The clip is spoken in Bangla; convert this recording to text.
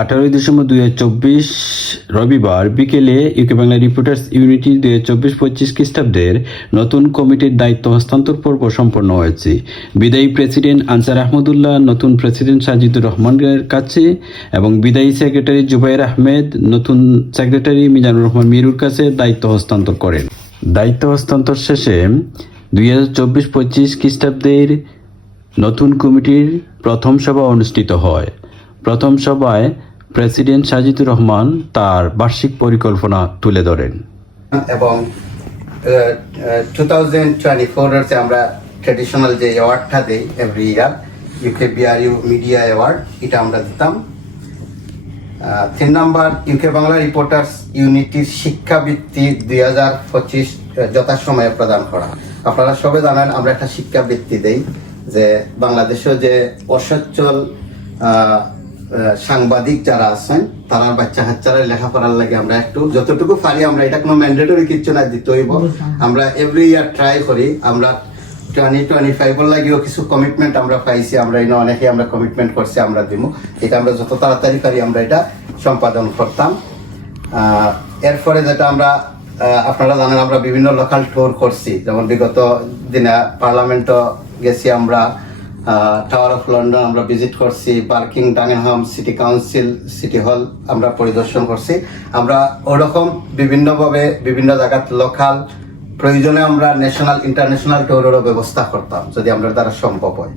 আঠারোই ডিসেম্বর দুই হাজার চব্বিশ রবিবার বিকেলে ইউকে বাংলা রিপোর্টার্স ইউনিটি দুই হাজার চব্বিশ পঁচিশ খ্রিস্টাব্দের নতুন কমিটির দায়িত্ব হস্তান্তর পর্ব সম্পন্ন হয়েছে। বিদায়ী প্রেসিডেন্ট আনসার আহমদুল্লাহ, নতুন প্রেসিডেন্ট সাজিদুর রহমানের কাছে এবং বিদায়ী সেক্রেটারি জুবাইর আহমেদ, নতুন সেক্রেটারি মিজানুর রহমান মিরুর কাছে দায়িত্ব হস্তান্তর করেন। দায়িত্ব হস্তান্তর শেষে দুই হাজার চব্বিশ পঁচিশ খ্রিস্টাব্দের নতুন কমিটির প্রথম সভা অনুষ্ঠিত হয়। প্রথম সভায় প্রেসিডেন্ট সাজিদুর রহমান তার বার্ষিক পরিকল্পনা তুলে ধরেন। এবং টু থাউজেন্ড টোয়েন্টি আমরা ট্রেডিশনাল যে অ্যাওয়ার্ডটা দিই every year UK BRU media award এটা আমরা দিতাম। তিন নম্বর ইউকে বাংলা রিপোর্টার্স ইউনিটির শিক্ষাবৃত্তি দুই হাজার পঁচিশ যথাসময়ে প্রদান করা। আপনারা সবাই জানেন, আমরা একটা শিক্ষাবৃত্তি দেই যে বাংলাদেশেও যে অসচ্ছল সাংবাদিক যারা আছেন তারা বাচ্চা কাচ্চারা লেখাপড়ার লাগে আমরা একটু, যতটুকু পারি আমরা, এটা কোনো ম্যান্ডেটরি কিচ্ছু না দিতে হইব আমরা এভরি ইয়ার ট্রাই করি, আমরা টোয়েন্টি টোয়েন্টি ফাইভের লাগেও কিছু কমিটমেন্ট আমরা পাইছি, আমরা এনে অনেকে আমরা কমিটমেন্ট করছি, আমরা দিব এটা আমরা যত তাড়াতাড়ি পারি, আমরা এটা সম্পাদন করতাম। এরপরে যেটা আমরা আপনারা জানেন আমরা বিভিন্ন লোকাল ট্যুর করছি। যেমন বিগত দিনে পার্লামেন্টও গেছি আমরা টাওয়ার অফ লন্ডন আমরা ভিজিট করছি Barking Dagenham city council city hall আমরা পরিদর্শন করছি। আমরা ওরকম বিভিন্নভাবে বিভিন্ন জায়গার লোকাল প্রয়োজনে আমরা ন্যাশনাল ইন্টারন্যাশনাল ট্যুরেরও ব্যবস্থা করতাম, যদি আমরা দ্বারা সম্ভব হয়।